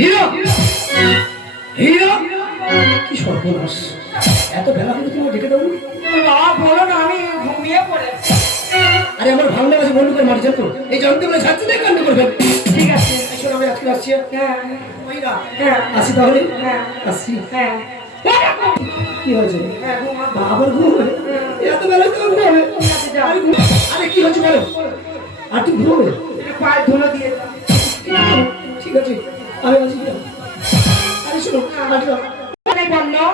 Hero hero কি সর্বনাশ! এত বেলা হলে তুমি ডেকে দাও বাবা বলো না, আমি ঘুমিয়ে পড়েছি। আরে আমার ভালো লাগছে বন্ধু করে মাটি জানতো এই জানতে বলে ছাড়ছে না কান্ড করবে। ঠিক আছে, শোনো আমি আজকে আসছি। হ্যাঁ ওইরা হ্যাঁ আসি তাহলে। হ্যাঁ আসছি। হ্যাঁ কি হয়েছে? হ্যাঁ, ঘুমা। আবার ঘুমোবে? এত বেলা তো ঘুমোবে? আরে কি হয়েছে বলো? আর তুমি ঘুমোবে? একটু পায়ে ধুলো দিয়ে দাও। ঠিক আছে আমি আসি। আরে শোনো মাটি দাও। মনে পড়লো,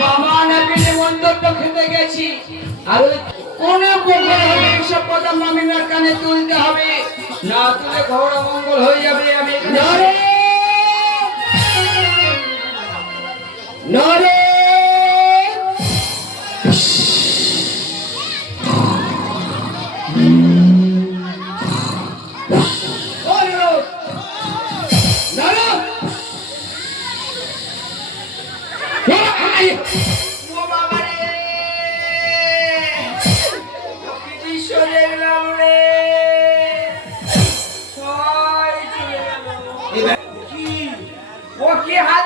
মামা নাকি নেমন্তন্ন খেতে গেছি, আর ওই কোনে পুকুরে হলে এসব কথা মামিমার কানে তুলতে হবে, না তুলে ঘোর অমঙ্গল হয়ে যাবে। আমি নারে নারে ও বাবা রে, কি দৃশ্য দেখলাম রে, সবাই চলে গেল। কি ও কি হাত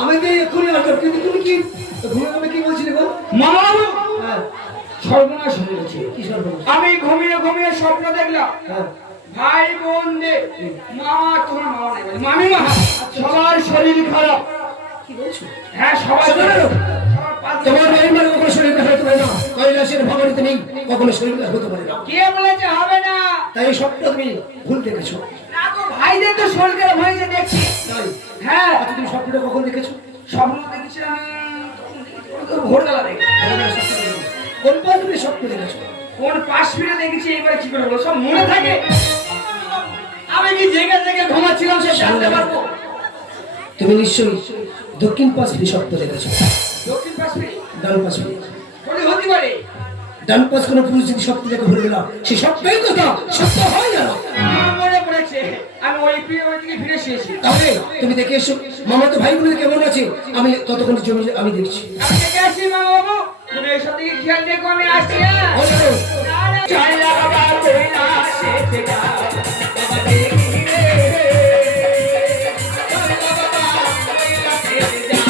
আমি তো এক্ষুনি আসবো কিন্তু তুমি কি ঘুমে কি বলছিলে গো? মামা বাবু, হ্যাঁ সর্বনাশ হয়ে গেছে। কি সর্বনাশ? আমি ঘুমিয়ে ঘুমিয়ে স্বপ্ন দেখলাম, হ্যাঁ ভাই বোনদের মামা, তোমার মামা নাই বলে, মামিমা সবার শরীর খারাপ। কি বলছো? হ্যাঁ সবাই সবার খারাপ। তোমার মেয়ের কখনো শরীর খারাপ হতে পারে না, কৈলাসের ভবনীতে নেই কখনো শরীর খারাপ হতে পারে না। কে বলেছে হবে না? তাই এই স্বপ্ন তুমি ভুল দেখেছো। না গো, ভাইদের তো শরীর খারাপ হয়েছে দেখছি। তাই হ্যাঁ আচ্ছা তুমি স্বপ্নটা কখন দেখেছো? স্বপ্ন দেখেছিলাম ভোরবেলা দেখে। কোন পথ তুমি স্বপ্ন দেখেছো? কোন পাশ ফিরে দেখেছি, এইবারে কি করে বলো, সব মনে থাকে? আমি কি জেগে জেগে ঘুমাচ্ছিলাম সে জানতে পারবো? তুমি নিশ্চয়ই দক্ষিণ পাশ ফিরে স্বপ্ন দেখেছো। দক্ষিণ পাশ ফিরে ডান পাশ ফিরে। কোনটি হতে পারে? ডান পাশ কোনো পুরুষ যদি স্বপ্ন দেখে ভুলে গেলাম সে স্বপ্নই কথা সত্য হয় না। আমার মনে পড়েছে, আমি ওই দিকে ফিরে এসেছি। তাহলে তুমি দেখে এসো মামা তো ভাইগুলো কেমন আছে, আমি ততক্ষণ জমি আমি দেখছি। আমি দেখে আসি মামা বাবু, তুমি এইসব দিকে খেয়াল দেখো, আমি আসছি। হ্যাঁ বলো। চাইলা বাবা কইলা সে দেখা বাবা দেখি রে, চাইলা বাবা কইলা সে দেখা,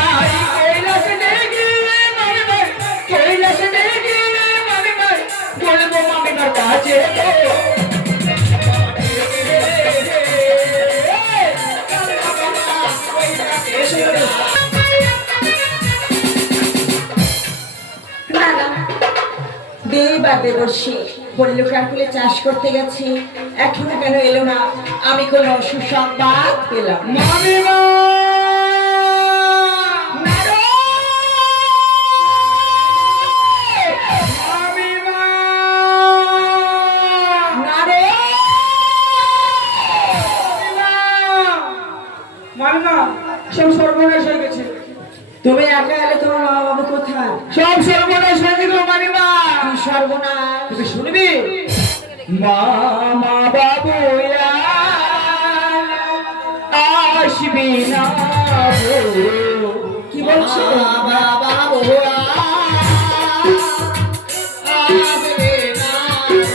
আই কইলা সে দেখি রে মামি ভাই, কইলা সে দেখি রে মামি ভাই, বলবো মামিমার কাছে তো দেবর্ষী বলল কাকুলে চাষ করতে গেছি, এখনো কেন এলো না? আমি কোনো সুসংবাদ পেলাম না। মামিমা সব সর্বনাশ হয়ে গেছে। তুমি একা এলে, তোমার মা বাবা কোথায়? সব সর্বনাশ হয়ে গেল মামিমা। কি সর্বনাশ? তুমি শুনবি? মামা বাবু আসবি না গো। কি বলছো? বাবা বাবু আসবে না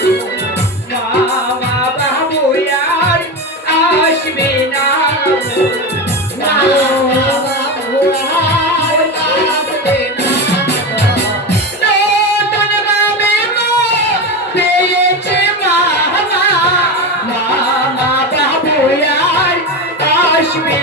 গো। মামা বাবু আর আসবে না গো। মামা বাবু আর আসবে না গো। নতুন মামিমা পেয়েছে মামা, মামা বাবু আর আসবে